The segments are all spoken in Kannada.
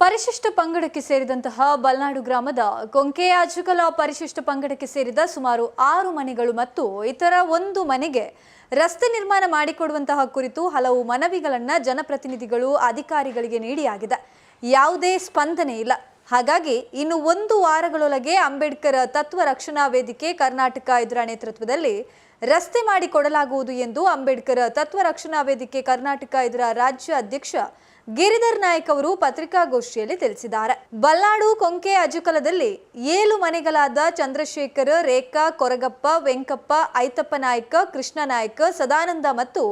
ಪರಿಶಿಷ್ಟ ಪಂಗಡಕ್ಕೆ ಸೇರಿದಂತಹ ಬಲ್ನಾಡು ಗ್ರಾಮದ ಕೊಂಕೆ ಅಜುಕಲ ಪರಿಶಿಷ್ಟ ಪಂಗಡಕ್ಕೆ ಸೇರಿದ ಸುಮಾರು ಆರು ಮನೆಗಳು ಮತ್ತು ಇತರ ಒಂದು ಮನೆಗೆ ರಸ್ತೆ ನಿರ್ಮಾಣ ಮಾಡಿಕೊಡುವಂತಹ ಕುರಿತು ಹಲವು ಮನವಿಗಳನ್ನು ಜನಪ್ರತಿನಿಧಿಗಳು ಅಧಿಕಾರಿಗಳಿಗೆ ನೀಡಿಯಾಗಿದೆ. ಯಾವುದೇ ಸ್ಪಂದನೆ ಇಲ್ಲ. ಹಾಗಾಗಿ ಇನ್ನು ಒಂದು ವಾರಗಳೊಳಗೆ ಅಂಬೇಡ್ಕರ್ ತತ್ವ ರಕ್ಷಣಾ ವೇದಿಕೆ ಕರ್ನಾಟಕ ಇದರ ನೇತೃತ್ವದಲ್ಲಿ ರಸ್ತೆ ಮಾಡಿಕೊಡಲಾಗುವುದು ಎಂದು ಅಂಬೇಡ್ಕರ್ ತತ್ವ ರಕ್ಷಣಾ ವೇದಿಕೆ ಕರ್ನಾಟಕ ಇದರ ರಾಜ್ಯ ಅಧ್ಯಕ್ಷ ಗಿರಿಧರ್ ನಾಯಕ್ ಅವರು ಪತ್ರಿಕಾಗೋಷ್ಠಿಯಲ್ಲಿ ತಿಳಿಸಿದ್ದಾರೆ. ಬಲ್ಲಾಡು ಕೊಂಕೆ ಅಜುಕಲದಲ್ಲಿ ಏಳು ಮನೆಗಳಾದ ಚಂದ್ರಶೇಖರ್, ರೇಖಾ, ಕೊರಗಪ್ಪ, ವೆಂಕಪ್ಪ, ಐತಪ್ಪ ನಾಯ್ಕ, ಕೃಷ್ಣ ನಾಯ್ಕ, ಸದಾನಂದ ಮತ್ತು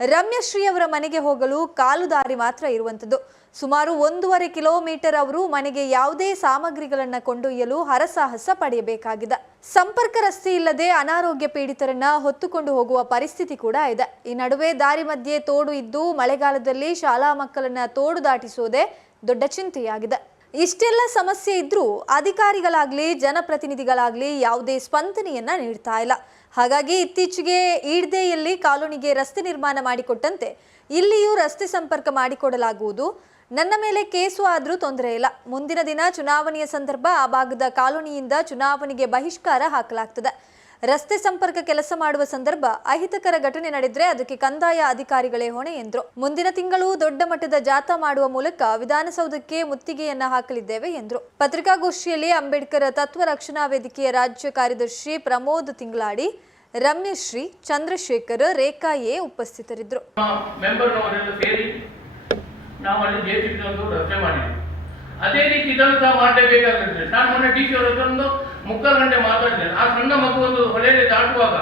ರಮ್ಯಶ್ರೀ ಅವರ ಮನೆಗೆ ಹೋಗಲು ಕಾಲು ದಾರಿ ಮಾತ್ರ ಇರುವಂಥದ್ದು. ಸುಮಾರು ಒಂದೂವರೆ ಕಿಲೋಮೀಟರ್ ಅವರು ಮನೆಗೆ ಯಾವುದೇ ಸಾಮಗ್ರಿಗಳನ್ನು ಕೊಂಡೊಯ್ಯಲು ಹರಸಾಹಸ ಪಡೆಯಬೇಕಾಗಿದೆ. ಸಂಪರ್ಕ ರಸ್ತೆ ಇಲ್ಲದೆ ಅನಾರೋಗ್ಯ ಪೀಡಿತರನ್ನ ಹೊತ್ತುಕೊಂಡು ಹೋಗುವ ಪರಿಸ್ಥಿತಿ ಕೂಡ ಇದೆ. ಈ ನಡುವೆ ದಾರಿ ಮಧ್ಯೆ ತೋಡು ಇದ್ದು ಮಳೆಗಾಲದಲ್ಲಿ ಶಾಲಾ ಮಕ್ಕಳನ್ನ ತೋಡು ದಾಟಿಸುವುದೇ ದೊಡ್ಡ ಚಿಂತೆಯಾಗಿದೆ. ಇಷ್ಟೆಲ್ಲ ಸಮಸ್ಯೆ ಇದ್ರೂ ಅಧಿಕಾರಿಗಳಾಗ್ಲಿ, ಜನಪ್ರತಿನಿಧಿಗಳಾಗ್ಲಿ ಯಾವುದೇ ಸ್ಪಂದನೆಯನ್ನ ನೀಡ್ತಾ ಇಲ್ಲ. ಹಾಗಾಗಿ ಇತ್ತೀಚೆಗೆ ಈಡ್ದೆಯಲ್ಲಿ ಕಾಲೋನಿಗೆ ರಸ್ತೆ ನಿರ್ಮಾಣ ಮಾಡಿಕೊಟ್ಟಂತೆ ಇಲ್ಲಿಯೂ ರಸ್ತೆ ಸಂಪರ್ಕ ಮಾಡಿಕೊಡಲಾಗುವುದು. ನನ್ನ ಮೇಲೆ ಕೇಸು ಆದರೂ ತೊಂದರೆ ಇಲ್ಲ. ಮುಂದಿನ ದಿನ ಚುನಾವಣೆಯ ಸಂದರ್ಭ ಆ ಭಾಗದ ಕಾಲೋನಿಯಿಂದ ಚುನಾವಣೆಗೆ ಬಹಿಷ್ಕಾರ ಹಾಕಲಾಗ್ತದೆ. ರಸ್ತೆ ಸಂಪರ್ಕ ಕೆಲಸ ಮಾಡುವ ಸಂದರ್ಭ ಅಹಿತಕರ ಘಟನೆ ನಡೆದ್ರೆ ಅದಕ್ಕೆ ಕಂದಾಯ ಅಧಿಕಾರಿಗಳೇ ಹೊಣೆ ಎಂದರು. ಮುಂದಿನ ತಿಂಗಳು ದೊಡ್ಡ ಮಟ್ಟದ ಜಾಥಾ ಮಾಡುವ ಮೂಲಕ ವಿಧಾನಸೌಧಕ್ಕೆ ಮುತ್ತಿಗೆಯನ್ನ ಹಾಕಲಿದ್ದೇವೆ ಎಂದರು. ಪತ್ರಿಕಾಗೋಷ್ಠಿಯಲ್ಲಿ ಅಂಬೇಡ್ಕರ್ ತತ್ವ ರಕ್ಷಣಾ ವೇದಿಕೆಯ ರಾಜ್ಯ ಕಾರ್ಯದರ್ಶಿ ಪ್ರಮೋದ್ ತಿಂಗಳಾಡಿ ರಮ್ಯಶ್ರೀ, ಚಂದ್ರಶೇಖರ್, ರೇಖಾ ಎ ಉಪಸ್ಥಿತರಿದ್ದರು ನಾವು ಅಲ್ಲಿ ಜೆ ಸಿ ಒಂದು ರಸ್ತೆ ಮಾಡಿದ್ವಿ. ಅದೇ ರೀತಿ ಇದನ್ನು ಸಹ ಮಾಡಲೇಬೇಕಾಗುತ್ತೆ ನಾನು ಮೊನ್ನೆ ಡಿ ಸಿ ಅವರ ಹತ್ರ ಒಂದು ಮುಕ್ಕಾಲು ಗಂಟೆ ಮಾತಾಡಿದ್ದೇನೆ ಆ ಸಣ್ಣ ಮಗು ಒಂದು ಹೊಳೆಯಲ್ಲಿ ದಾಟುವಾಗ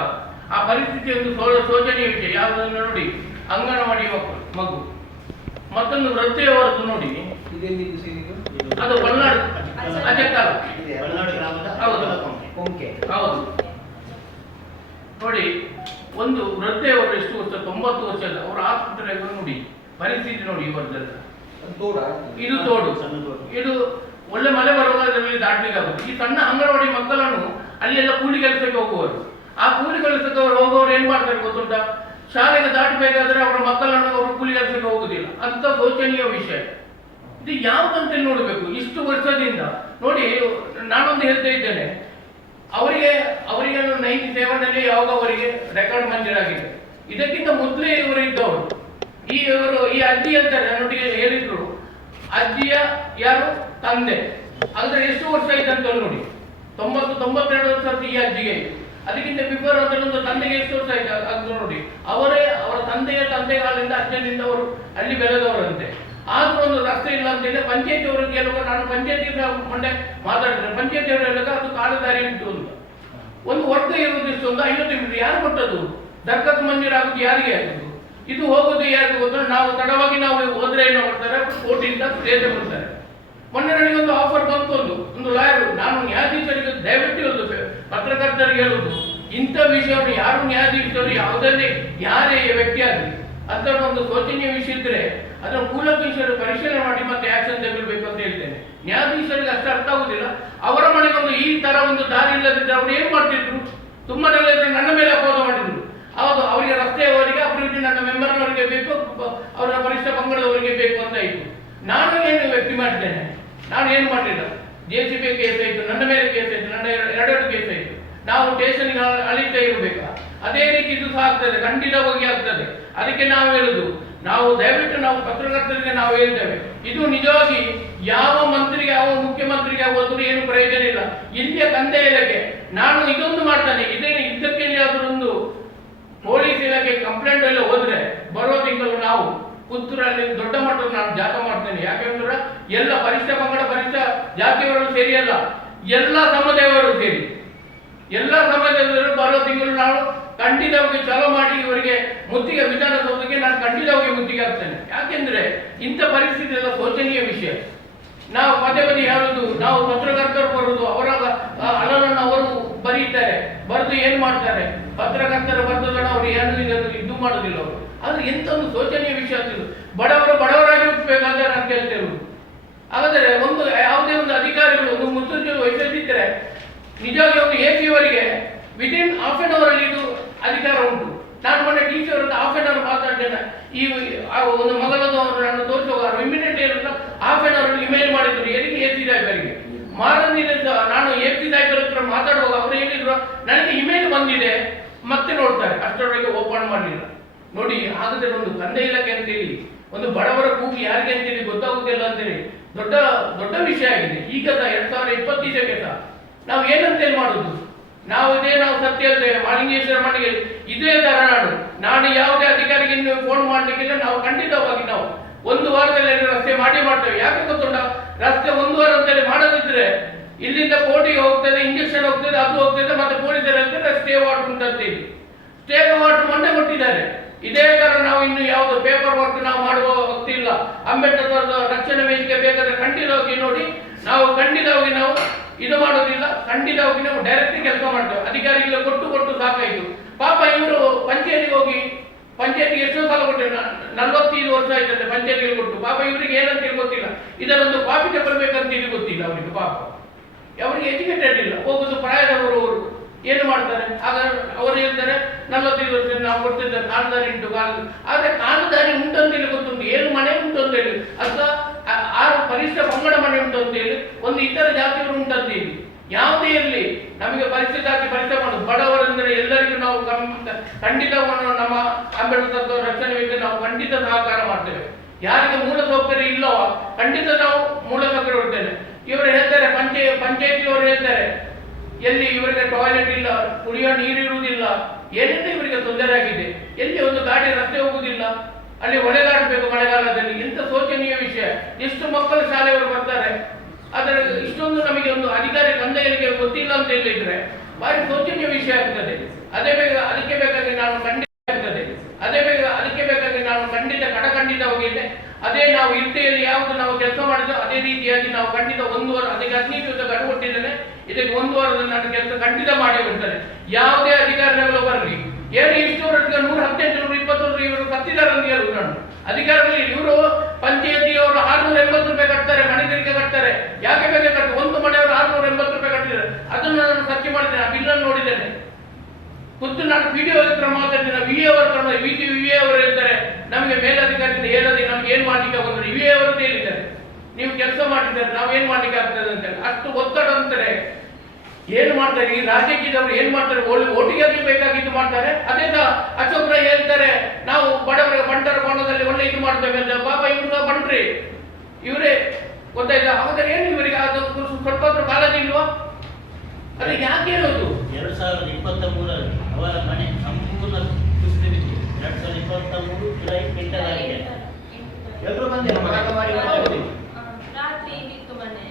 ಆ ಪರಿಸ್ಥಿತಿ ಒಂದು ಸೋ ಶೋಚನೀಯ ವಿಷಯ. ಯಾವುದನ್ನು ನೋಡಿ? ಅಂಗನವಾಡಿ ಮಕ್ಕಳು ಮಗು. ಮತ್ತೊಂದು ವೃತ್ತಿಯವರದ್ದು ನೋಡಿ. ಅದು ಬಲ್ನಾಡು ಅಜಕ್ಕಾಲ ಹೌದು. ಕೊಂಕೆ. ಹೌದು. ನೋಡಿ ಒಂದು ವೃತ್ತಿಯವರು ಎಷ್ಟು ವರ್ಷ? ತೊಂಬತ್ತು ವರ್ಷ ಅವರ ಆಸ್ಪತ್ರೆಗೆ ನೋಡಿ. ಪರಿಸ್ಥಿತಿ ನೋಡಿ ಇವರದ್ದೆಲ್ಲ. ಇದು ತೋಡು. ಇದು ಒಳ್ಳೆ ಮಳೆ ಬರುವುದರಲ್ಲಿ ದಾಟಲಿಕ್ಕಾಗುತ್ತೆ ಈ ಸಣ್ಣ ಅಂಗನವಾಡಿ ಮಕ್ಕಳನ್ನು ಅಲ್ಲಿ ಎಲ್ಲ ಕೂಲಿ ಕೆಲಸಕ್ಕೆ ಹೋಗುವರು ಆ ಕೂಲಿ ಕೆಲಸಕ್ಕೆ ಅವರು ಹೋಗುವವರು ಏನ್ ಮಾಡ್ತಾರೆ ಗೊತ್ತುಂಟ? ಶಾಲೆಗೆ ದಾಟಬೇಕಾದ್ರೆ ಅವರ ಮಕ್ಕಳನ್ನು ಅವರು ಕೂಲಿ ಕೆಲಸಕ್ಕೆ ಹೋಗುದಿಲ್ಲ. ಅಂತ ಶೋಚನೀಯ ವಿಷಯ. ಇದು ಯಾವುದಂತೇಳಿ ನೋಡಬೇಕು. ಇಷ್ಟು ವರ್ಷದಿಂದ. ನೋಡಿ, ನಾನೊಂದು ಹೇಳ್ತಾ ಇದ್ದೇನೆ. ಅವರಿಗೆ ಅವರಿಗೆ ನೈಂಟಿ ಸೆವೆನ್ ಅಲ್ಲಿ ಯಾವಾಗ ಅವರಿಗೆ ರೆಕಾರ್ಡ್ ಮಂಜೂರಾಗಿದೆ. ಇದಕ್ಕಿಂತ ಮೊದಲೇ ಇವರು ಇದ್ದವರು. ಈ ಇವರು, ಈ ಅಜ್ಜಿ ಅಂತ ನನ್ನೊಟ್ಟಿಗೆ ಹೇಳಿದ್ರು. ಅಜ್ಜಿಯ ಯಾರು? ತಂದೆ. ಅಂದ್ರೆ ಎಷ್ಟು ವರ್ಷ ಆಯ್ತು ಅಂತ ನೋಡಿ. ತೊಂಬತ್ತು, ತೊಂಬತ್ತೆರಡು ವರ್ಷ ಈ ಅಜ್ಜಿಗೆ. ಅದಕ್ಕಿಂತ ಬಿಬ್ಬರು ಅಂತ ತಂದೆಗೆ ಎಷ್ಟು ವರ್ಷ ಆಯ್ತು ಅದು ನೋಡಿ. ಅವರೇ ಅವರ ತಂದೆಯ ತಂದೆಗಳಿಂದ ಅಜ್ಜನಿಂದ ಅವರು ಅಲ್ಲಿ ಬೆಳೆದವರಂತೆ. ಆದ್ರೂ ಒಂದು ರಸ್ತೆ ಇಲ್ಲ ಅಂತ ಹೇಳಿ ಪಂಚಾಯತಿ ಅವರಿಗೆ ನಾನು ಪಂಚಾಯತಿ ಮೊನ್ನೆ ಮಾತಾಡಿದ್ರೆ ಪಂಚಾಯತಿ ಅವರು ಅದು ಕಾಲದಾರಿ ಉಂಟು ಅಂತ. ಒಂದು ವರ್ಗ ಇರುವುದಿಷ್ಟು ಒಂದು ಐವತ್ತು ಮೀಟರ್ ಯಾರು ಕೊಟ್ಟದ್ದು? ದರ್ಗತ್ ಆಗುತ್ತೆ ಯಾರಿಗೆ ಆಗುದು ಇದು ಹೋಗೋದು ಯಾರಿಗೆ ಹೋದ್ರೆ ನಾವು ತಡವಾಗಿ ನಾವು ಹೋದ್ರೆ ಏನು ಮಾಡ್ತಾರೆ? ಕೋರ್ಟಿಂದ ಪ್ರೇತೆ ಬರ್ತಾರೆ ಮೊನ್ನೆ ಒಂದು ಆಫರ್ ಬಂತು ಒಂದು ಒಂದು ಲಾಯರ್ ನಾನು ನ್ಯಾಯಾಧೀಶರಿಗೆ ದಯವಿಟ್ಟು ಒಂದು ಪತ್ರಕರ್ತರಿಗೆ ಹೇಳುದು. ಇಂಥ ವಿಷಯವನ್ನು ಯಾರು ನ್ಯಾಯಾಧೀಶರು ಯಾವುದನ್ನೇ, ಯಾರೇ ವ್ಯಕ್ತಿ ಆಗಲಿ ಅಂತ ಒಂದು ಶೋಚನೀಯ ವಿಷಯ ಇದ್ರೆ ಅದರ ಮೂಲಕೀಶರು ಪರಿಶೀಲನೆ ಮಾಡಿ ಮತ್ತೆ ಆಕ್ಷನ್ ತಗೊಳ್ಬೇಕು ಅಂತ ಹೇಳ್ತೇನೆ. ನ್ಯಾಯಾಧೀಶರಿಗೆ ಅಷ್ಟು ಅರ್ಥ ಆಗುದಿಲ್ಲ. ಅವರ ಮನೆಗೊಂದು ಈ ತರ ಒಂದು ದಾರಿ ಇಲ್ಲದಿದ್ದರೆ ಅವ್ರು ಏನ್ ಮಾಡ್ತಿದ್ರು? ತುಂಬಾ ಇದ್ರೆ ನನ್ನ ಮೇಲೆ ಅಪವಾದ ಮಾಡಿದ್ರು ಹೌದು ಅವರಿಗೆ ರಸ್ತೆಯವರಿಗೆ ಅಭಿವೃದ್ಧಿ ನನ್ನ ಮೆಂಬರ್ನವರಿಗೆ ಬೇಕು ಅವರ ಪರಿಷ್ಠ ಪಂಗಡದವರಿಗೆ ಬೇಕು ಅಂತ ಇತ್ತು. ನಾನು ಏನು ವ್ಯಕ್ತಿ ಮಾಡಿದ್ದೇನೆ? ನಾನು ಏನು ಮಾಡಲಿಲ್ಲ? ಜೆ ಸಿ ಬಿ ಕೇಸ್ ಆಯಿತು, ನನ್ನ ಮೇಲೆ ಕೇಸ್ ಆಯಿತು, ನನ್ನ ಎರ- ಎರಡೆರಡು ಕೇಸ್ ಆಯಿತು. ನಾವು ಸ್ಟೇಷನ್ಗೆ ಅಳಿತಾ ಇರಬೇಕಾ? ಅದೇ ರೀತಿ ಇದು ಸಹ ಆಗ್ತದೆ, ಖಂಡಿತವಾಗಿ ಆಗ್ತದೆ. ಅದಕ್ಕೆ ನಾವು ಹೇಳುದು, ನಾವು ದಯವಿಟ್ಟು ನಾವು ಪತ್ರಕರ್ತರಿಗೆ ನಾವು ಹೇಳ್ತೇವೆ, ಇದು ನಿಜವಾಗಿ ಯಾವ ಮಂತ್ರಿಗೆ, ಯಾವ ಮುಖ್ಯಮಂತ್ರಿಗೆ ಹೋದ್ರು ಏನು ಪ್ರಯೋಜನ ಇಲ್ಲ. ಇಲ್ಲಿಯ ತಂದೆ ಇದಕ್ಕೆ ನಾನು ಇದೊಂದು ಮಾಡ್ತಾನೆ ಇದೇ ಇದಕ್ಕೆ ಯಾವ್ದಾದ್ರು ಒಂದು ಪೊಲೀಸ್ ಇಲಾಖೆ ಕಂಪ್ಲೇಂಟ್ ಎಲ್ಲ ಹೋದ್ರೆ ಬರೋ ತಿಂಗಳು ನಾವು ಪುತ್ತೂರಲ್ಲಿ ದೊಡ್ಡ ಮಟ್ಟವನ್ನು ನಾನು ಜಾತ ಮಾಡ್ತೇನೆ. ಯಾಕೆಂದ್ರೆ ಎಲ್ಲ ಪರಿಷ್ಠ ಪಂಗಡ ಪರಿಷ್ಠ ಜಾತಿಯವರು ಸೇರಿ ಅಲ್ಲ, ಎಲ್ಲ ಸಮುದಾಯವರು ಸೇರಿ. ಎಲ್ಲ ಸಮಾಜದವರು ಬರೋ ತಿಂಗಳು ನಾವು ಖಂಡಿತವಾಗಿ ಚಲೋ ಮಾಡಿ ಇವರಿಗೆ ಮುತ್ತಿಗೆ, ವಿಧಾನಸೌಧಕ್ಕೆ ನಾನು ಖಂಡಿತವಾಗಿ ಮುತ್ತಿಗೆ ಹಾಕ್ತೇನೆ. ಯಾಕೆಂದ್ರೆ ಇಂಥ ಪರಿಸ್ಥಿತಿ ಎಲ್ಲ ಶೋಚನೀಯ ವಿಷಯ. ನಾವು ಪದೇ ಪದೇ ಹೇಳುದು ನಾವು ಪತ್ರಕರ್ತರು ಬರುದು ಅವರ ಆ ಅಳಲನ್ನು ಅವರು ಬರೀತಾರೆ, ಬರೆದು ಏನ್ ಮಾಡ್ತಾರೆ? ಪತ್ರಕರ್ತರ ಬರೆದದನ್ನು ಅವರು ಏನು ಇದನ್ನು ಇದು ಮಾಡೋದಿಲ್ಲ ಅವರು. ಆದ್ರೆ ಎಂತ ಒಂದು ಶೋಚನೀಯ ವಿಷಯ ಆಗ್ತಿದ್ದು ಬಡವರು ಬಡವರಾಗಿ ಹುಟ್ಟಬೇಕಂತ ನಾನು ಕೇಳ್ತಿರುವುದು ಹಾಗಾದರೆ ಒಂದು, ಯಾವುದೇ ಒಂದು ಅಧಿಕಾರಿಗಳು, ಒಂದು ಮುನ್ಸೂಚನೆ ವಹಿಸದಿದ್ದರೆ ನಿಜವಾಗಿ ಒಂದು ಎ ಪಿ ಅವರಿಗೆ ವಿದಿನ್ ಹಾಫ್ ಅವರ್ ಅಲ್ಲಿ ಇದು ಅಧಿಕಾರ ಉಂಟು. ನಾನು ಮೊನ್ನೆ D C half an hour ಮಾತಾಡ್ತೇನೆ. ಈ ಒಂದು ಮಗನದು ಅವರು ನಾನು ತೋರಿಸುವಾಗ immediate half an hour email ಮಾಡಿದ್ರು. ಎಲ್ಲಿಗೆ ಎ ಸಾಹೇಬರಿಗೆ ಮಾರನೇ ನಾನು ಎ ಪಿ ಸಾಹೇಬರ ಹತ್ರ ಮಾತಾಡುವಾಗ ಅವರು ಹೇಳಿದ್ರು, ನನಗೆ ಇಮೇಲ್ ಬಂದಿದೆ. ಮತ್ತೆ ನೋಡ್ತಾರೆ. ಅಷ್ಟರೊಳಗೆ ಓಪನ್ ಮಾಡಲಿಲ್ಲ. ನೋಡಿ ಆಗದೆ ಒಂದು ತಂದೆ ಇಲಾಖೆ ಅಂತೇಳಿ, ಒಂದು ಬಡವರ ಕೂಗಿ ಯಾರಿಗೆ ಅಂತೇಳಿ ಗೊತ್ತಾಗುದಿಲ್ಲ ಅಂತೇಳಿ ದೊಡ್ಡ ದೊಡ್ಡ ವಿಷಯ ಆಗಿದೆ. ಈಗ ಎರಡ್ ಸಾವಿರದ ಇಪ್ಪತ್ತೈದಕ್ಕೆ ಸಹ. ನಾವು ಏನಂತೇಳಿ ಮಾಡುದು? ನಾವು ಇದೇ, ನಾವು ಸತ್ಯ ಹೇಳ್ತೇವೆ. ಮಾಲಿಂಗೇಶ್ವರ ಮನೆಗೆ ಇದೇ ತರನಾಡು. ನಾನು ಯಾವುದೇ ಅಧಿಕಾರಿಗೆ ಫೋನ್ ಮಾಡ್ಲಿಕ್ಕಿಲ್ಲ. ನಾವು ಖಂಡಿತವಾಗಿ ನಾವು ಒಂದು ವಾರದಲ್ಲಿ ರಸ್ತೆ ಮಾಡಿ ಮಾಡ್ತೇವೆ. ಯಾಕೆ ಗೊತ್ತುಂಟ? ರಸ್ತೆ ಒಂದು ವಾರ ಅಂತೇಳಿ ಮಾಡೋದಿದ್ರೆ ಇಲ್ಲಿಂದ ಕೋರ್ಟಿಗೆ ಹೋಗ್ತದೆ ಇಂಜೆಕ್ಷನ್ ಹೋಗ್ತದೆ, ಅದು ಹೋಗ್ತದೆ, ಮತ್ತೆ ಪೊಲೀಸರು ಅಂತ ಸ್ಟೇ ವಾರ್ಡ್ ಉಂಟಂತೇಳಿ ಸ್ಟೇ ವಾರ್ಡ್ ಮೊನ್ನೆ ಕೊಟ್ಟಿದ್ದಾರೆ. ಇದೇ ಕಾರಣ ನಾವು ಇನ್ನು ಯಾವುದು ಪೇಪರ್ ವರ್ಕ್ ನಾವು ಮಾಡುವ ಇಲ್ಲ. ಅಂಬೇಡ್ಕರ್ ರಕ್ಷಣೆ ವೇದಿಕೆ ಬೇಕಾದ್ರೆ ಖಂಡಿತವಾಗಿ ನೋಡಿ. ನಾವು ಖಂಡಿತವಾಗಿ ನಾವು ಇದು ಮಾಡೋದಿಲ್ಲ ಖಂಡಿತವಾಗಿ ನಾವು ಡೈರೆಕ್ಟ್ ಕೆಲಸ ಮಾಡ್ತೇವೆ. ಅಧಿಕಾರಿಗಳ ಕೊಟ್ಟು ಕೊಟ್ಟು ಸಾಕಾಯಿತು. ಪಾಪ ಇವರು ಪಂಚಾಯತಿಗೆ ಹೋಗಿ, ಪಂಚಾಯತಿಗೆ ಎಷ್ಟೋ ಸಲ ಕೊಟ್ಟೆ ನಲ್ವತ್ತೈದು ವರ್ಷ ಆಯ್ತಂತೆ ಪಂಚಾಯತಿಗೆ ಕೊಟ್ಟು. ಪಾಪ ಇವರಿಗೆ ಏನಂತ ಗೊತ್ತಿಲ್ಲ. ಇದರೊಂದು ಕಾಪಿ ತಗೊಳ್ಬೇಕಂತ ಇದು ಗೊತ್ತಿಲ್ಲ ಅವರಿಗೆ ಪಾಪ. ಅವರಿಗೆ ಎಜುಕೇಟೆಡ್ ಇಲ್ಲ ಹೋಗುದು ಪ್ರಾಯದವರು ಅವರು. ಏನು ಮಾಡ್ತಾರೆ? ಆಗ ಅವರು ಹೇಳ್ತಾರೆ ನಲವತ್ತೈದು ವರ್ಷ ನಾವು ಕೊಡ್ತಿದ್ದೇವೆ ಕಾಲುದಾರಿ ಉಂಟು ಕಾಲು ಆದರೆ ಕಾಲುದಾರಿ ಉಂಟು ಅಂತೇಳಿ ಗೊತ್ತುಂಟು. ಏನು ಮನೆ ಉಂಟು ಅಂತೇಳಿ ಅಥವಾ ಆರು ಪರಿಷ್ಠ ಪಂಗಡ ಮನೆ ಉಂಟು ಅಂತೇಳಿ ಒಂದು ಇತರ ಜಾತಿಯವರು ಉಂಟು ಅಂತೇಳಿ ಯಾವುದೇ ಇರಲಿ. ನಮಗೆ ಪರಿಸರ ಜಾತಿ ಪರಿಸರ ಮಾಡೋದು ಬಡವರೆಂದರೆ ಎಲ್ಲರಿಗೂ ನಾವು ಖಂಡಿತವನ್ನು ನಮ್ಮ ಅಂಬೇಡ್ಕರ್ ತತ್ವ ರಕ್ಷಣೆ ನಾವು ಖಂಡಿತ ಸಹಕಾರ ಮಾಡ್ತೇವೆ. ಯಾರಿಗೆ ಮೂಲ ಸೌಕರ್ಯ ಇಲ್ಲವೋ, ಖಂಡಿತ ನಾವು ಮೂಲ ಸೌಕರ್ಯ ಕೊಡ್ತೇನೆ ಇವರು ಹೇಳ್ತಾರೆ ಪಂಚಾಯ ಪಂಚಾಯತಿಯವರು ಹೇಳ್ತಾರೆ, ಎಲ್ಲಿ ಇವರಿಗೆ ಟಾಯ್ಲೆಟ್ ಇಲ್ಲ, ಕುಡಿಯೋ ನೀರು ಇರುವುದಿಲ್ಲ ಏನೆಲ್ಲ ಇವರಿಗೆ ತೊಂದರೆ ಆಗಿದೆ. ಎಲ್ಲಿ ಒಂದು ಗಾಡಿ ರಸ್ತೆ ಹೋಗುವುದಿಲ್ಲ, ಅಲ್ಲಿ ಹೊಳೆದಾಡಬೇಕು ಮಳೆಗಾಲದಲ್ಲಿ. ಎಂತ ಶೋಚನೀಯ ವಿಷಯ. ಎಷ್ಟು ಮಕ್ಕಳು ಶಾಲೆಯವರು ಬರ್ತಾರೆ ಆದರೆ ಇಷ್ಟೊಂದು ನಮಗೆ ಒಂದು ಅಧಿಕಾರಿ ತಂದೆಗಳಿಗೆ ಗೊತ್ತಿಲ್ಲ ಅಂತ ಹೇಳಿದ್ರೆ, ಭಾರಿ ಶೋಚನೀಯ ವಿಷಯ ಆಗ್ತದೆ. ಅದೇ ಬೇಗ, ಅದಕ್ಕೆ ಬೇಕಾಗಿ ನಾನು ಖಂಡಿತ ಆಗ್ತದೆ. ಅದೇ ಬೇಗ, ಅದಕ್ಕೆ ಹೋಗಿದ್ದೆ ಅದೇ ನಾವು ಇರ್ತೆಯಲ್ಲಿ ಯಾವುದು ನಾವು ಕೆಲಸ ಮಾಡಿದ್ರು ಅದೇ ರೀತಿಯಾಗಿ ನಾವು ಖಂಡಿತ ಒಂದು ವಾರ ಅದಕ್ಕೆ ಹದಿನೈದು ದಿವಸ ಗಡುವು ಕೊಟ್ಟಿದ್ದೇನೆ ಇದಕ್ಕೆ ಒಂದು ವಾರದಲ್ಲಿ ನಾನು ಕೆಲಸ ಖಂಡಿತ ಮಾಡಿ ಬಿಡ್ತಾರೆ ಯಾವುದೇ ಅಧಿಕಾರಿಗಳು ಬರಲಿ. ಏನು ಇಷ್ಟು ನೂರ ಹದಿನೆಂಟು, ನೂರ ಇಪ್ಪತ್ತು ಇವರು ಕತ್ತಿದ್ದಾರೆ ಅಂತ ಹೇಳುದು ನಾನು. ಅಧಿಕಾರಿಗಳು ಇವರು ಪಂಚಾಯತಿಯವರು ಆರ್ನೂರ ಎಂಬತ್ತು ರೂಪಾಯಿ ಕಟ್ತಾರೆ ಮನೆ ತೆರಿಗೆ ಕಟ್ತಾರೆ. ಯಾಕೆ ಬೇಕಾದ್ರೆ ಕಟ್ಟು ಒಂದು ಮನೆಯವರು ಆರ್ನೂರ ಎಂಬತ್ತು ರೂಪಾಯಿ ಕಟ್ಟಿದ್ದಾರೆ. ಅದನ್ನು ನಾನು ಖರ್ಚು ಮಾಡಿದ್ದೇನೆ, ಆ ಬಿಲ್ಲನ್ನು ನೋಡಿದ್ದೇನೆ. ಖುದ್ದು ನಾನು ಪಿ ಡಿ ಹತ್ರ ಮಾತಾಡ್ತೀನಿ ವಿ ಎ ಅವರ ಹತ್ರ ವಿ ವಿ ಎ ಅವರು ಹೇಳ್ತಾರೆ. ನಮಗೆ ಮೇಲಧಿಕಾರಿಯಿಂದ ಹೇಳದೆ ನಮ್ಗೆ ಏನ್ ಮಾಡ್ಲಿಕ್ಕೆ ಇವೇ ಎ ಅವರು ಹೇಳಿದ್ದಾರೆ ನೀವು ಕೆಲಸ ಮಾಡಿದ್ದಾರೆ ನಾವು ಏನ್ ಮಾಡ್ಲಿಕ್ಕೆ ಆಗ್ತದೆ ಅಂತ ಅಷ್ಟು ಒತ್ತಡ ಅಂತಾರೆ. ಏನ್ ಮಾಡ್ತಾರೆ? ಈ ರಾಜಕೀಯದವರು ಏನ್ ಮಾಡ್ತಾರೆ? ಒಟ್ಟಿಗೆ ಬೇಕಾಗಿದ್ದು ಮಾಡ್ತಾರೆ. ಅದೇ ಅಶೋಕ್ ಹೇಳ್ತಾರೆ, ನಾವು ಬಡವರ ಬಂಟರ ಬಣ್ಣದಲ್ಲಿ ಒಳ್ಳೆ ಇದು ಮಾಡ್ತೇವೆ ಅಂತ. ಬಾಬಾ ಇವ್ರು ಬಂಟ್ರಿ. ಇವರೇ ಗೊತ್ತಾಯ್ತಾ? ಹಾಗಾದ್ರೆ ಏನು ಇವರಿಗೆ? ಅದು ಸ್ವಲ್ಪ ಕಾಳಜಿ ಇಲ್ವಾ? ಅದೇ ಯಾಕೆ ಹೇಳೋದು? ಎರಡ್ ಸಾವಿರದ ಇಪ್ಪತ್ತ ಮೂರರಲ್ಲಿ ಅವರ ಮನೆ ಸಂಪೂರ್ಣ ಕುಸಿದು ಬಿತ್ತು ಎರಡು ಸಾವಿರದ ಇಪ್ಪತ್ತ ಮೂರು ಜುಲೈ ಮಗ ಮಾಡಿ ಹೌದು. ರಾತ್ರಿ ಇತ್ತು ಮನೆ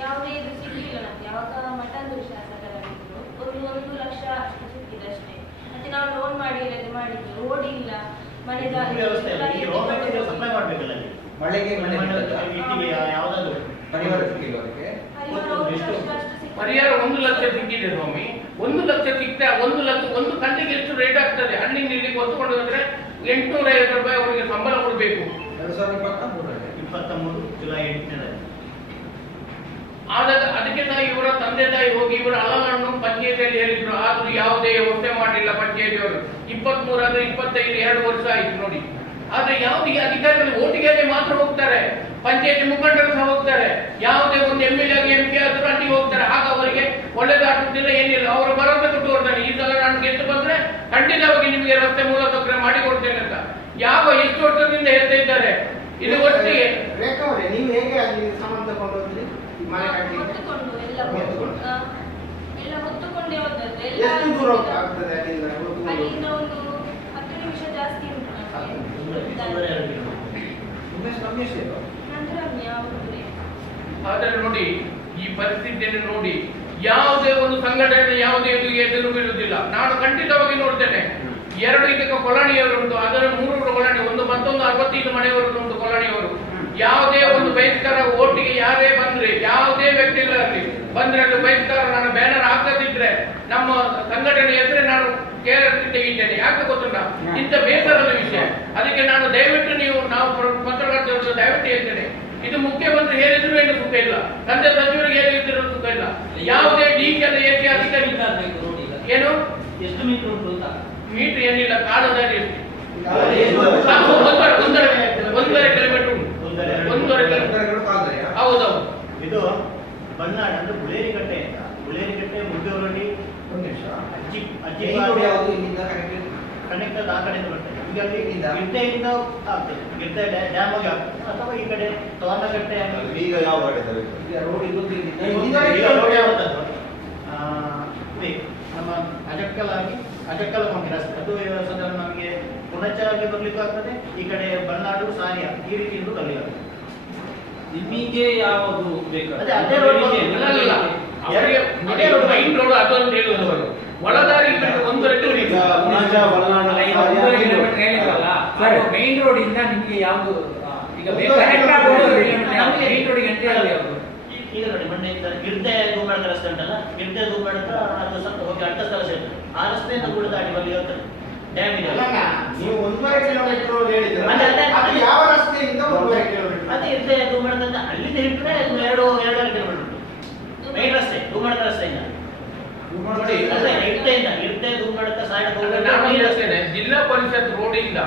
ಯಾವುದೇ ಇದು ಸಿಗ್ಲಿಲ್ಲ ನಮ್ಗೆ ಯಾವಾಗ ಮಠಂದು ಶಾಸಕರಾಗಿದ್ರು ಒಂದು ಒಂದು ಲಕ್ಷ ಅಷ್ಟು ಸಿಕ್ಕಿದೆ ಅಷ್ಟೇ ಮತ್ತೆ ನಾವು ಲೋನ್ ಮಾಡಿ ಎಲ್ಲ ಇದು ರೋಡ್ ಇಲ್ಲ ಸಪ್ಲೈ ಮಾಡಬೇಕಲ್ಲ ಮಳೆಗೆ ಮನೆ ಯಾವುದಾದ್ರು ಪರಿಹಾರ ಸಿಕ್ಕಿಲ್ಲ ಅದಕ್ಕೆ ಪರಿಹಾರ ಒಂದು ಲಕ್ಷ ಸಿಕ್ಕಿದೆ ಸ್ವಾಮಿ. ಒಂದು ಲಕ್ಷ ಸಿಕ್ತಾ ಒಂದು ಲಕ್ಷ ಒಂದು ಗಂಟೆಗೆ ಎಷ್ಟು ರೇಟ್ ಆಗ್ತದೆ? ಹಣ್ಣಿನ ನೀಡಿ ಹೊತ್ತುಕೊಂಡು ಹೋದ್ರೆ ಎಂಟುನೂರ ಐವತ್ತು ರೂಪಾಯಿ ಅವರಿಗೆ ಸಂಬಳ ಕೊಡಬೇಕು. ಇಪ್ಪತ್ತ ಮೂರು ಜುಲೈ ಆದಾಗ ಅದಕ್ಕೆ ನಾವು ಇವರ ತಂದೆ ತಾಯಿ ಹೋಗಿ ಇವರ ಅಲಗಳನ್ನು ಪಂಚಾಯತಿಯಲ್ಲಿ ಹೇಳಿದ್ರು. ಆದ್ರೂ ಯಾವುದೇ ವ್ಯವಸ್ಥೆ ಮಾಡಲಿಲ್ಲ ಪಂಚಾಯತಿಯವರು. ಇಪ್ಪತ್ತ್ ಅಂದ್ರೆ ಇಪ್ಪತ್ತೈದು ಎರಡು ವರ್ಷ ಆಯ್ತು ನೋಡಿ. ಆದ್ರೆ ಯಾವುದೇ ಅಧಿಕಾರಿಗಳು ಓಟಿಗೆ ಮಾತ್ರ ಹೋಗ್ತಾರೆ. ಪಂಚಾಯತಿ ಮುಖಂಡರು ಯಾವುದೇ ಒಂದು ಎಂ ಎಲ್ ಎಂ ಪಿ ಆದ್ರೂ ಅಲ್ಲಿ ಹೋಗ್ತಾರೆ. ಆಗ ಅವರಿಗೆ ಒಳ್ಳೇದಾಗುತ್ತಿಲ್ಲ ಏನಿಲ್ಲ. ಅವರು ಭರವಸೆ ಕೊಟ್ಟು ಕೊಡ್ತಾರೆ ಈ ಸಲ ನಾನು ಗೆದ್ದು ಬಂದ್ರೆ ಖಂಡಿತವಾಗಿ ನಿಮಗೆ ರಸ್ತೆ ಮೂಲಸೌಕರ್ಯ ಮಾಡಿ ಕೊಡ್ತೇನೆ ಅಂತ. ಯಾವ ಎಷ್ಟು ವರ್ಷದಿಂದ ಹೇಳ್ತಾ ಇದ್ದಾರೆ? ಇದು ಒಟ್ಟಿಗೆ ರೇಖಾ ಅವರೇ ನೀವು ಹೇಗೆ ಅಲ್ಲಿ ಹೋದ್ರಿ? ಮನೆ ಕಟ್ಟಿಕೊಂಡು ಎಲ್ಲ ಎಲ್ಲ ಹೊತ್ತುಕೊಂಡೇ ಹೋದದ್ದು. ಎಲ್ಲ ಎಷ್ಟು ದೂರ ಆಗ್ತದೆ ಅಲ್ಲಿಂದ? ಹೊತ್ತುಕೊಂಡು ಅಲ್ಲಿಂದ ಒಂದು ಹತ್ತು ನಿಮಿಷ ಜಾಸ್ತಿ ಉಂಟು? ನಂತರ? ಆದರೆ ನೋಡಿ, ಈ ಪರಿಸ್ಥಿತಿಯನ್ನು ನೋಡಿ, ಯಾವುದೇ ಒಂದು ಸಂಘಟನೆ ಯಾವುದೇ ಇದು ಎದುರು ಬೀಳುವುದಿಲ್ಲ. ನಾನು ಖಂಡಿತವಾಗಿ ನೋಡ್ತೇನೆ, ಎರಡು ಇದಕ್ಕೆ ಕೊಲಾಣಿಯವರು ಉಂಟು, ಅದರ ಮೂರು ಕೊಲಾಣಿ ಒಂದು ಮತ್ತೊಂದು ಅರವತ್ತೈದು ಮನೆಯವರು ಉಂಟು ಕೊಲಾಣಿಯವರು ಯಾವುದೇ ಒಂದು ಬಹಿಷ್ಕಾರ ಓಟಿಗೆ ಯಾರೇ ಬಂದ್ರೆ, ಯಾವುದೇ ವ್ಯಕ್ತಿ ಇಲ್ಲರಲ್ಲಿ ಬಂದ್ರೆ ಅದು ಬಹಿಷ್ಕಾರ, ನಾನು ಬ್ಯಾನರ್ ಹಾಕದಿದ್ರೆ ನಮ್ಮ ಸಂಘಟನೆ ಹೆಸರೇ ನಾನು ಕೇರಳಕ್ಕೆ ತೆಗಿತೇನೆ. ಯಾಕೆ ಗೊತ್ತಿಲ್ಲ ಇಂಥ ಬೇಸರದ ವಿಷಯ. ಅದಕ್ಕೆ ನಾನು ದಯವಿಟ್ಟು ನೀವು ನಾವು ಪತ್ರಕರ್ತರು ದಯವಿಟ್ಟು ಹೇಳ್ತೇನೆ. ಇದು ಮುಖ್ಯಮಂತ್ರಿ ಹೇಳಿದ್ರು ಏನು ಸುಖ ಇಲ್ಲ. ತಂದೆ ಸಚಿವರಿಗೆ ಹೇಳಿದ್ರು ಸುಖ ಇಲ್ಲ. ಯಾವುದೇ ಡಿ ಕೆ ಏಕೆ ಅಧಿಕಾರಿ ಏನು? ಎಷ್ಟು ಮೀಟರ್ ಉಂಟು ಅಂತ? ಮೀಟರ್ ಏನಿಲ್ಲ ಕಾಡದಲ್ಲಿ ಒಂದೂವರೆ ಕಿಲೋಮೀಟರ್ ಉಂಟು. ಒಂದೂವರೆ ಕಿಲೋಮೀಟರ್? ಹೌದೌದು. ಇದು ಬನ್ನಾಡ್ ಅಂದ್ರೆ ಬುಳೇರಿಕಟ್ಟೆ ಅಂತ. ಬುಳೇರಿಕಟ್ಟೆ ಮುದ್ದೆವರಡಿ ಒಂದು ನಿಮಿಷ. ಅಜ್ಜಿ ಅಜ್ಜಿ ಕನೆಕ್ಟ್ ರೋಡ್ ಯಾವುದು ಇಲ್ಲಿಂದ ಕನೆಕ್ಟೆಡ್ ಕನೆಕ್ಟರ್ ಆ ಕಡೆಯಿಂದ ಈಗ ಅಲ್ಲಿ ಇಲ್ಲಿಂದ? ಗಿಡ್ಡೆಯಿಂದ ಆಗ್ತದೆ ಗಿಡ್ಡೆ ಡ್ಯಾಮ್ ಹೋಗಿ ಆಗ್ತದೆ ಅಥವಾ ಈ ಕಡೆ ತೋರಣಗಟ್ಟೆ ಈಗ ಯಾವ? ಈಗ ರೋಡ್ ರೋಡ್ ಇದೆ. ನಮ್ಮ ಅಜಕ್ಕಲ್ ಆಗಿ ಅಜಕ್ಕಲ್ ಕೊಂಡಿ ರಸ್ತೆ ಅದು ಸಾಧಾರಣ ನಮಗೆ ಪುನಚಾಗಿ ಬರ್ಲಿಕ್ಕೂ ಆಗ್ತದೆ ಈ ಕಡೆ ಬನ್ನಾಡು ಸಾರಿಯ ಈ ರೀತಿಯಿಂದ ಬರ್ಲಿಕ್ಕೆ ನಿಮಗೆ ಯಾವುದು ಬೇಕು ಅದೇ. ಅವರಿಗೆ ಅದೇ road. ಮೈನ್ ರೋಡ್ ಅದು ಅಂತ ಹೇಳುವುದು ಅವರು ಒಳದಾರಿ ಕಿಲೋಮೀಟರ್ ಹೇಳಿದ್ರಲ್ಲ ಸರಿ. ಮೈನ್ ರೋಡ್ ಇಂದ ನಿಮಗೆ ಯಾವುದು ಈಗ ಮೈನ್ ರೋಡಿಗೆ ಅಂತ ಹೇಳಿ ಯಾವುದು ಈ- ಈಗ ನೋಡಿ ಮೊನ್ನೆ ಇಂದ ಗಿರ್ದೆ ಧೂಮಾಡದ ರಸ್ತೆ ಉಂಟಲ್ಲ ಗಿರ್ದೆ ಅಂತ ಅದು ಸ್ವಲ್ಪ ಹೋಗಿ ಅಡ್ಡ ಸ್ಥಳ ಸೇರ್ತದೆ. ಆ ರಸ್ತೆಯಿಂದ ಕೂಡ ದಾಟಿ ಬಲ್ಲಿ ಹೋಗ್ತದೆ ಡ್ಯಾಮ್ ಇದೆ. ನೀವು ಒಂದೂವರೆ ಕಿಲೋಮೀಟರ್ ಹೇಳಿದ್ರೆ ಅದೇ. ಯಾವ ರಸ್ತೆಯಿಂದ ಒಂದೂವರೆ ಕಿಲೋಮೀಟರ್ ಅದೇ ಅಲ್ಲಿಂದ ಹಿಡಿದ್ರೆ ಎರಡು ಎರಡೂವರೆ ಕಿಲೋಮೀಟರ್ ಮೇನ್ ಮೈನ್ ರಸ್ತೆ ಧೂಮಾಡದ ರಸ್ತೆಯಿಂದ. ನೋಡಿ ಹೇಳ್ತೇನೆ ಜಿಲ್ಲಾ ಪರಿಷತ್ ರೋಡ್ ಇಲ್ಲ.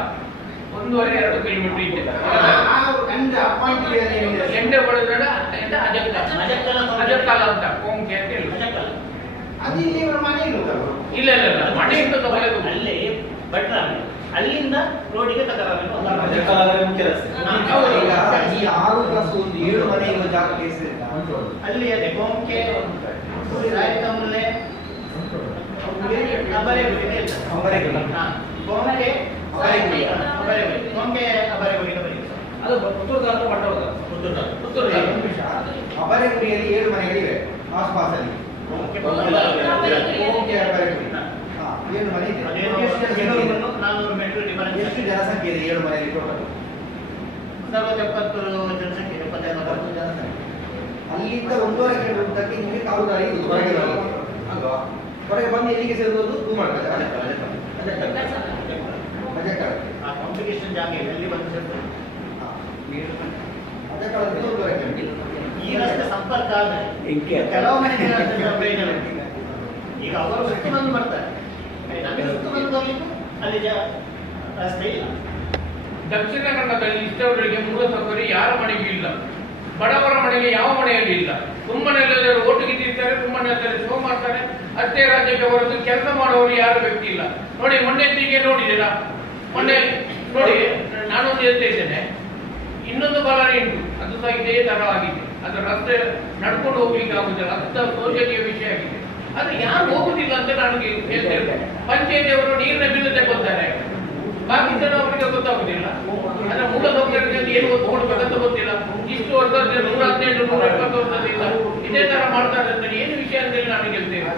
ಒಂದೂವರೆ ಎರಡು ಕಿಲೋಮೀಟರ್ ಇದೆ. ಎಂಡೆ ಅಜಕ್ಕಲ ಅಂತ ಕೊಂಕೆ ಅಂತ. ಹೇಳಿ ಅಜಕ್ಕಲ್ ಅದು ಇಲ್ಲಿ ಇವ್ರ ಮನೆ ಇಲ್ಲ ಇಲ್ಲ ಇಲ್ಲ ಮನೆಯಿಂದ ತಗೊಳ್ಳೋದು. ಅಲ್ಲಿ ಭಟ್ರ ಅಲ್ಲಿಂದ ರೋಡಿಗೆ ಈ ಆರು ಪ್ಲಸ್ ಒಂದು ಏಳು ಮನೆ ಇರುವ ಜಾಗಕ್ಕೆ ಹೆಸರಿಲ್ಲ ಅಲ್ಲಿ ಅದೇ ಕೊಂಕೆ ರಾಯತಮುಲ್ಲೆ ಅಬರೆಗುಡಿ ಇದೆ ಇಲ್ಲ? ಅಂಬರೆಗುಡಿ. ಹಾ. ಕೊಂಕೆ ಅಬರೆಗುಡಿ. ಅಬರೆಗುಡಿ. ಕೊಂಕೆ ಅಬರೆಗುಡಿ ಅಂತ ಬರೀತಾರೆ. ಅದು ಪುತ್ತೂರು ತಾಲೂಕು ಮಂಡಪದ ಪುತ್ತೂರು ಏಳು ಮನೆಗಳಿವೆ ಆಸ್ಪಾಸಲ್ಲಿ ಏಳು ಮನೆ ಇದೆ ಎಷ್ಟು ಜನಸಂಖ್ಯೆ ಇದೆ? ಏಳು ಮನೆಯಲ್ಲಿ ಟೋಟಲ್ ಅರವತ್ತು ಎಪ್ಪತ್ತು ಜನಸಂಖ್ಯೆ ಎಪ್ಪತ್ತೈದು ಜನಸಂಖ್ಯೆ ಅಲ್ಲಿಂದ ಒಂದೂವರೆ ಕಿಲೋಮೀಟರ್ಗೆ ನಿಮಗೆ ಕಾಲು ಹೊರಗೆ ಅಲ್ವಾ ಹೊರಗೆ ಬಂದು ಎಲ್ಲಿಗೆ ಸೇರ್ಬೋದು? ಧೂಮಾಡ್ತದೆ ಮಾಡ್ತಾರೆ. ಆ ಕಾಂಪಿಟೇಷನ್ ಜಾಗ ಇದೆ ಅಲ್ಲಿ ಬಂದು. ಅಜಕ್ಕಳಕ್ಕೆ ಒಂದೂವರೆ ಕಿಲೋಮೀಟರ್ ಈ ರಸ್ತೆ ಸಂಪರ್ಕ ಆದ್ರೆ ಕೆಲವೊಮ್ಮೆ. ಈಗ ಅವರು ಸುತ್ತು ಬಂದು ಬರ್ತಾರೆ ನಮಗೆ ಸುತ್ತು ಬಂದು ಅಲ್ಲಿ ರಸ್ತೆ ಇಲ್ಲ. ದಕ್ಷಿಣ ಕನ್ನಡದಲ್ಲಿ ಇಷ್ಟವರಿಗೆ ಮೂಲ ಸೌಕರ್ಯ ಯಾರ ಮನೆಗೂ ಇಲ್ಲ. ಬಡವರ ಮನೆಗೆ ಯಾವ ಮನೆಯಲ್ಲಿ ಇಲ್ಲ. ತುಂಬಾ ನೆಲದಲ್ಲಿ ಓಟು ಗಿಟ್ಟಿರ್ತಾರೆ ತುಂಬಾ ನೆಲದಲ್ಲಿ ಶೋ ಮಾಡ್ತಾರೆ. ಅಷ್ಟೇ ರಾಜ್ಯಕ್ಕೆ ಹೊರತು ಕೆಲಸ ಮಾಡುವವರು ಯಾರು ವ್ಯಕ್ತಿ ಇಲ್ಲ. ನೋಡಿ, ಮೊನ್ನೆ ಹೀಗೆ ನೋಡಿದ್ದೀರಾ ಮೊನ್ನೆ ನೋಡಿ ನಾನೊಂದು ಹೇಳ್ತಾ ಇದ್ದೇನೆ. ಇನ್ನೊಂದು ಬಳ್ಳಾರಿ ಉಂಟು. ಅದು ಸಹ ಇದೇ ತರ ಆಗಿದೆ. ಅದು ರಸ್ತೆ ನಡ್ಕೊಂಡು ಹೋಗ್ಲಿಕ್ಕೆ ಆಗುದಿಲ್ಲ. ಅಂತ ಶೋಚನೀಯ ವಿಷಯ ಆಗಿದೆ. ಅದು ಯಾರು ಹೋಗುದಿಲ್ಲ ಅಂತ ನನಗೆ ಹೇಳ್ತೇನೆ ಪಂಚಾಯತಿಯವರು ನೀರಿನ ಬಿಲ್ ತಗೊಳ್ತಾರೆ. ಬಾಕಿ ಜನ ಅವರಿಗೆ ಗೊತ್ತಾಗುದಿಲ್ಲ. ಅಂದ್ರೆ ಮೂಲ ಸೌಕರ್ಯದಲ್ಲಿ ಏನು ಒತ್ತು ಕೊಡ್ಬೇಕಂತ ಗೊತ್ತಿಲ್ಲ. ಇಷ್ಟು ವರ್ಷದ ನೂರ ಹದಿನೆಂಟು, ನೂರ ಇಪ್ಪತ್ತು ವರ್ಷದಿಂದ ಇದೇ ತರ ಮಾಡ್ತಾರೆ ಅಂತ ಏನು ವಿಷಯ ಅಂತ ಹೇಳಿ ನಾನು ಹೇಳ್ತೇನೆ?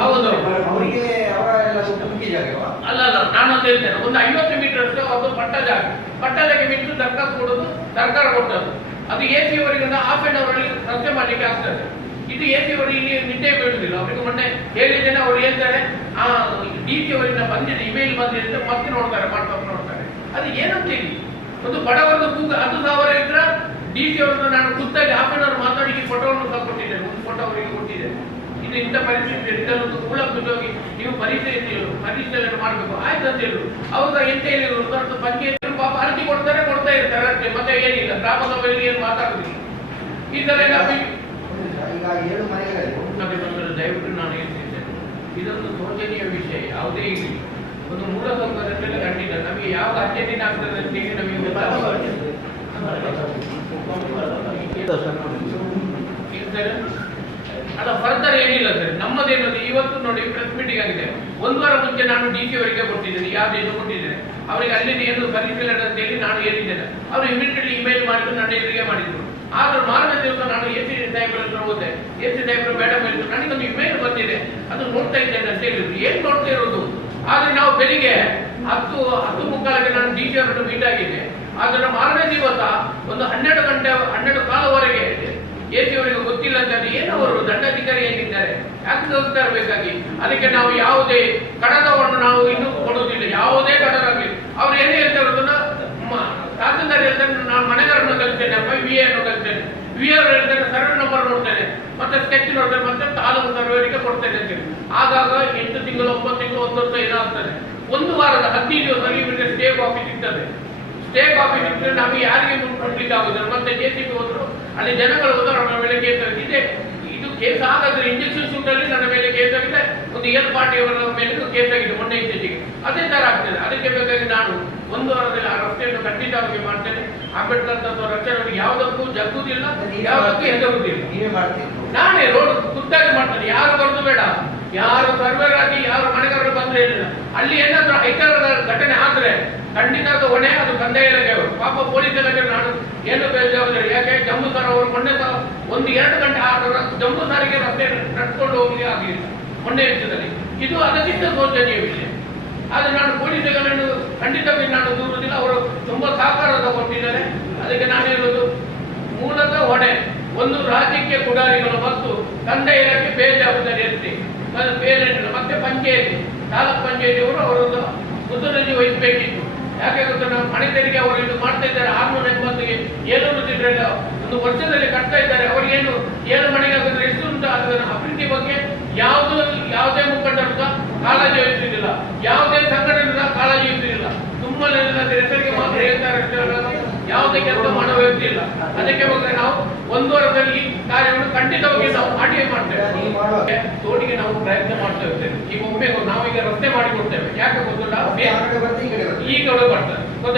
ಹೌದು. ಅಲ್ಲ ಅಲ್ಲ, ನಾನೊಂದು ಹೇಳ್ತೇನೆ. ಒಂದು ಐವತ್ತು ಮೀಟರ್ ಅಷ್ಟು ಅದು ಪಟ್ಟ ಜಾಗ. ಪಟ್ಟ ಜಾಗ ಬಿಟ್ಟು ಸರ್ಕಾರ ಕೊಡೋದು ಸರ್ಕಾರ ಕೊಟ್ಟದ್ದು ಅದು ಎ ಸಿ ಅವರಿಗೆ ಹಾಫ್ ಆ್ಯಂಡ್ ಅವರಲ್ಲಿ ರಸ್ತೆ ಮಾಡ್ಲಿಕ್ಕೆ ಆಗ್ತದೆ. ಇದು ಎ ಸಿ ಅವರು ಇಲ್ಲಿ ನಿದ್ದೆ ಬೀಳುದಿಲ್ಲ. ಅವರಿಗೆ ಮೊನ್ನೆ ಹೇಳಿದ್ದೇನೆ, ಅವ್ರು ಹೇಳ್ತಾರೆ ಆ ಡಿ ಸಿ ಅವರಿಂದ ಬಂದಿದೆ ಇಮೇಲ್ ಬಂದಿದೆ ಅಂತ ಮತ್ತೆ ನೋಡ್ತಾರೆ ಮಾಡ್ತಾ ನೋಡ್ತಾರೆ ಅದು ಏನಂತ ಹೇಳಿ ಒಂದು ಬಡವರದು ಕೂಗ ಹತ್ತು ಸಾವಿರ ಇದ್ರ ಡಿ ಸಿ ಅವರನ್ನು ನಾನು ಖುದ್ದಾಗಿ ಹಾಫ್ ಅನ್ ಅವರ್ ಮಾತಾಡಿ ಫೋಟೋವನ್ನು ಸಹ ಕೊಟ್ಟಿದ್ದೇನೆ. ಒಂದು ಫೋಟೋ ಅವರಿಗೆ ಕೊಟ್ಟಿದ್ದೇನೆ. ಇದು ಇಂಥ ಪರಿಸ್ಥಿತಿ ಇದೆ. ಇದನ್ನು ಕೂಡ ಹೋಗಿ ನೀವು ಪರೀಕ್ಷೆ ಪರಿಶೀಲನೆ ಮಾಡಬೇಕು. ಆಯ್ತು ಅಂತ ಹೇಳಿದ್ರು ಅವಾಗ ಎಂತ ಹೇಳಿದ್ರು ದೊಡ್ಡ ಪಂಚಾಯತ್ ಪಾಪ ಅರ್ಜಿ ಕೊಡ್ತಾರೆ ಕೊಡ್ತಾ ಇರ್ತಾರೆ. ಅಷ್ಟೇ ಮತ್ತೆ ಏನಿಲ್ಲ. ಗ್ರಾಮ ಸಭೆಯಲ್ಲಿ ಏನು ಮಾತಾಡುದಿಲ್ಲ. ಈ ತರ ಎಲ್ಲ ದಯವಿಟ್ಟು ನಾನು ಹೇಳ್ತಿದ್ದೇನೆ. ಇದೊಂದು ಶೋಚನೀಯ ವಿಷಯ ಯಾವುದೇ ಇರಲಿ. ಒಂದು ಮೂಲ ಸೌಕರ್ಯದಲ್ಲಿ ಕಂಡಿಲ್ಲ ನಮಗೆ ಯಾವ ಅಡ್ಜೆಂಟಿನ ಆಗ್ತದೆ ಅಂತ ಹೇಳಿ ನಮಗೆ ಸರ್? ಅಲ್ಲ, ಫರ್ದರ್ ಏನಿಲ್ಲ ಸರ್. ನಮ್ಮದೇನದು ಇವತ್ತು ನೋಡಿ ಪ್ರೆಸ್ ಮೀಟಿಂಗ್ ಆಗಿದೆ. ಒಂದು ವಾರ ಮುಂಚೆ ನಾನು ಡಿ ಸಿ ಅವರಿಗೆ ಕೊಟ್ಟಿದ್ದೇನೆ. ಯಾವ ಏನು ಕೊಟ್ಟಿದ್ದೇನೆ. ಅವರಿಗೆ ಅಲ್ಲಿಂದ ಏನು ಪರಿಶೀಲನೆ ಅಂತ ಹೇಳಿ ನಾನು ಹೇಳಿದ್ದೇನೆ. ಅವರು ಇಮಿಡಿಯೇಟ್ಲಿ ಇಮೇಲ್ ಮಾಡಿದ್ರು, ನನ್ನ ಎದುರಿಗೆ ಮಾಡಿದ್ರು. ಆದ್ರೂ ಮಾರನೇ ದಿವಸ ನಾನು ಎ ಸಿ ಸಾಹೇಬ್ರ ಹತ್ರ ಹೋದೆ. ಎ ಸಿ ಸಾಹೇಬ್ರು ಮೇಡಮ್ ಹೇಳಿದ್ರು. ನನಗೊಂದು ಇಮೇಲ್ ಬಂದಿದೆ. ಅದು ನೋಡ್ತಾ ಇದ್ದೇನೆ ಅಂತ ಹೇಳಿದ್ರು. ಏನ್ ನೋಡ್ತಾ ಇರೋದು? ಆದ್ರೆ ನಾವು ಬೆಳಿಗ್ಗೆ ಹತ್ತು ಹತ್ತು ಮುಕ್ಕಾಲಕ್ಕೆ ನಾನು ಡಿ ಸಿ ಅವರನ್ನು ಮೀಟ್ ಆಗಿದ್ದೆ. ಆದ್ರೆ ನಮ್ಮ ಆರನೇ ದಿವಸ ಒಂದು ಹನ್ನೆರಡು ಗಂಟೆ, ಹನ್ನೆರಡು ಕಾಲವರೆಗೆ ಎ ಸಿ ಅವರಿಗೆ ಗೊತ್ತಿಲ್ಲ ಅಂತ ಏನು ಅವರು ದಂಡಾಧಿಕಾರಿ ಏನಿದ್ದಾರೆ ಯಾಕೆ ಬೇಕಾಗಿ? ಅದಕ್ಕೆ ನಾವು ಯಾವುದೇ ಕಡತವನ್ನು ನಾವು ಇನ್ನೂ ಕೊಡುವುದಿಲ್ಲ. ಯಾವುದೇ ಕಡತ ಆಗಲಿ ಅವ್ರು ಏನೇ ಹೇಳ್ತಾರೆ ಅದನ್ನ ತಹಸೀಲ್ದಾರ್ ಹೇಳ್ತಾರೆ, ನಾನು ಮನೆಗಾರನ್ನು ಅಪ್ಪ ವಿ ಅನ್ನು ಕಲಿಸ್ತೇನೆ ವಿ ಆರ್ ಹೇಳ್ತಾರೆ, ಸರ್ವೆ ನಂಬರ್ ನೋಡ್ತೇನೆ, ಮತ್ತೆ ಸ್ಕೆಚ್ ನೋಡ್ತೇನೆ, ಮತ್ತೆ ತಾಲೂಕು ಸರ್ವೇರಿಗೆ ಕೊಡ್ತೇನೆ ಅಂತೇಳಿ ಆಗಾಗ ಎಂಟು ತಿಂಗಳು, ಒಂಬತ್ತು ತಿಂಗಳು, ಒಂದು ವರ್ಷ ಏನಾಗ್ತದೆ ಒಂದು ವಾರದ ಹದಿನೈದು ದಿವಸ ಇವರಿಗೆ ಸ್ಟೇ ಕಾಪಿ ಸಿಗ್ತದೆ. ಸ್ಟೇ ಕಾಪಿ ಸಿಗ್ತದೆ ನಮಗೆ ಯಾರಿಗೆ ಮುಟ್ಲಿಕ್ಕೆ ಆಗುದಿಲ್ಲ, ಮತ್ತೆ ಜೆ ಸಿ ಹೋದ್ರು, ಅಲ್ಲಿ ಜನಗಳು ಹೋದ್ರು ಅವರ ಮೇಲೆ ಕೇಸ್ ಇದೆ. ಇದು ಕೇಸ್ ಆಗದ್ರೆ ಇಂಜೆಕ್ಷನ್ ಶೂಟ್ ಅಲ್ಲಿ ನನ್ನ ಮೇಲೆ ಕೇಸ್ ಆಗಿದೆ. ಒಂದು ಪಾರ್ಟಿ ಪಾರ್ಟಿಯವರ ಮೇಲೆ ಕೇಸ್ ಆಗಿದೆ, ಮೊನ್ನೆ ಇತ್ತೀಚೆಗೆ. ಅದೇ ತರ ಆಗ್ತದೆ. ಅದಕ್ಕೆ ಬೇಕಾಗಿ ನಾನು ಒಂದು ವಾರದಲ್ಲಿ ಆ ರಸ್ತೆಯನ್ನು ಖಂಡಿತವಾಗಿ ಮಾಡ್ತೇನೆ. ಅಂಬೇಡ್ಕರ್ ತತ್ವ ರಕ್ಷಣೆ ಯಾವುದಕ್ಕೂ ಜಗ್ಗುದಿಲ್ಲ ಯಾವುದಕ್ಕೂ ಹೆದರುವುದಿಲ್ಲ. ನಾನೇ ರೋಡ್ ಖುದ್ದಾಗಿ ಮಾಡ್ತೇನೆ. ಯಾರು ಬರೆದು ಬೇಡ. ಯಾರು ಸರ್ವೇರ್ ಆಗಿ ಯಾರು ಮನೆಗಾರರು ಬಂದ್ರೆ ಇಲ್ಲ ಅಲ್ಲಿ ಏನಾದ್ರೂ ಹೈಕರದ ಘಟನೆ ಆದ್ರೆ ಖಂಡಿತ ಅದು ಹೊಣೆ ಅದು ಕಂದಾಯ ಇಲಾಖೆಯವರು ಪಾಪ ಪೊಲೀಸ್ ಇಲಾಖೆ ನಾನು ಏನು ಬೇಜವಾಬ್ದಾರಿ? ಯಾಕೆ? ಜಂಬೂ ಸರ್ ಅವರು ಮೊನ್ನೆ ಸಹ ಒಂದು ಎರಡು ಗಂಟೆ ಆದ್ರೆ ಜಮ್ಮು ಜಂಬೂ ಸಾರಿಗೆ ರಸ್ತೆ ನಡ್ಕೊಂಡು ಹೋಗಲಿ ಆಗಲಿಲ್ಲ ಮೊನ್ನೆ ಹೆಚ್ಚದಲ್ಲಿ ಇದು ಅದಕ್ಕಿಂತ ಶೋಚನೀಯ ವಿಷಯ. ಆದ್ರೆ ನಾನು ಪೊಲೀಸಗಳನ್ನು ಖಂಡಿತವಾಗಿ ನಾನು ದೂರುವುದಿಲ್ಲ ಅವರು ತುಂಬಾ ಸಹಕಾರ ಕೊಟ್ಟಿದ್ದಾರೆ ಅದಕ್ಕೆ ನಾನು ಹೇಳೋದು ಮೂಲತಃ ಹೊಣೆ, ಒಂದು ರಾಜ್ಯಕ್ಕೆ ಪುಡಾರಿಗಳು ಮತ್ತು ಕಂದಾಯ ಇಲಾಖೆ ಬೇಜವಾಬ್ದಾರಿ ಇರ್ತಿ ಪೇರೆಂಟ್. ಮತ್ತೆ ಪಂಚಾಯತಿ, ತಾಲೂಕ್ ಪಂಚಾಯತಿಯವರು ಅವರೊಂದು ಮುತುವರ್ಜಿ ವಹಿಸಬೇಕಿತ್ತು. ಯಾಕೆ ಗೊತ್ತಾ ನಾವು ಮನೆ ತೆರಿಗೆ ಅವರು ಇದು ಮಾಡ್ತಾ ಇದ್ದಾರೆ. ಆರ್ನೂರ ಎಂಬತ್ತಿಗೆ ಏಳ್ನೂರು ತಿಂಗಳ ಒಂದು ವರ್ಷದಲ್ಲಿ ಕಟ್ತಾ ಇದ್ದಾರೆ. ಅವರಿಗೇನು ಏಳು ಮನೆಗೆ ಆಗಿದ್ರೆ ಎಷ್ಟು ಉಂಟು ಅದರ ಅಭಿವೃದ್ಧಿ ಬಗ್ಗೆ ಯಾವುದು ಯಾವುದೇ ಮುಖಂಡರು ಕಾಳಜಿ ವಹಿಸುವುದಿಲ್ಲ. ಯಾವುದೇ ಸಂಘಟನೆ ಸಹ ಕಾಳಜಿ ವಹಿಸುವುದಿಲ್ಲ ಹೆಸರಿಗೆ ಮಾತ್ರ ಹೇಳ್ತಾರೆ ಯಾವುದೇ ಕೆಲಸ ಮಾಡುವ ವ್ಯಕ್ತಿ ಇಲ್ಲ. ಅದಕ್ಕೆ ಬಗ್ಗೆ ನಾವು ಒಂದು ವಾರದಲ್ಲಿ ಕಾರ್ಯವನ್ನು ಖಂಡಿತವಾಗಿ ನಾವು ಮಾಡಿಯೇ ಮಾಡ್ತೇವೆ. ತೋಟಿಗೆ ನಾವು ಪ್ರಯತ್ನ ಮಾಡ್ತಾ ಇರ್ತೇವೆ. ಈಗ ಒಮ್ಮೆ ನಾವೀಗ ರಸ್ತೆ ಮಾಡಿಕೊಡ್ತೇವೆ. ಯಾಕೆ ಗೊತ್ತಿಲ್ಲ? ಈಗ ಕಡೆ